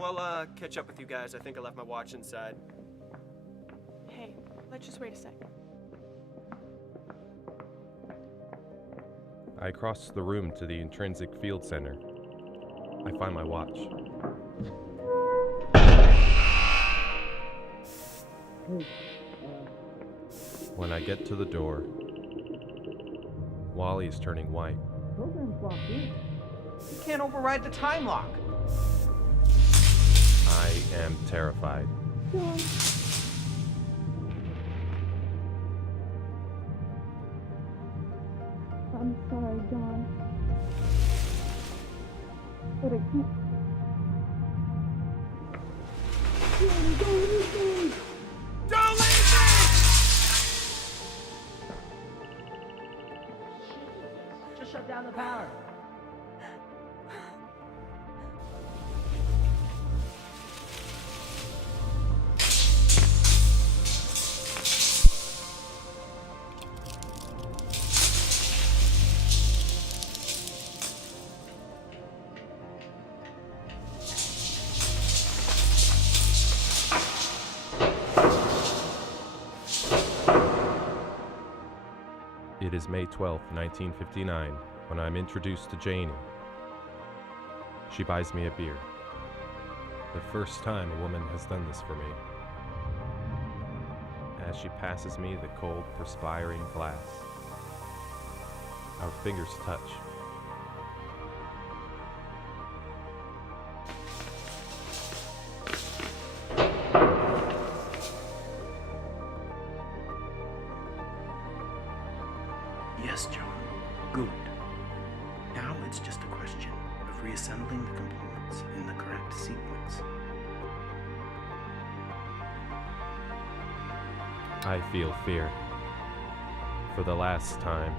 Well, I'll catch up with you guys. I think I left my watch inside. Hey, let's just wait a sec. I cross the room to the intrinsic field center. I find my watch. When I get to the door, Wally is turning white. Program's locked in. You can't override the time lock. I am terrified. John. I'm sorry, John. But I can't. John, don't leave me! Don't leave me! Just shut down the power. It is May 12th, 1959, when I'm introduced to Janie. She buys me a beer. The first time a woman has done this for me. As she passes me the cold, perspiring glass, our fingers touch. Yes, John. Good. Now it's just a question of reassembling the components in the correct sequence. I feel fear. For the last time.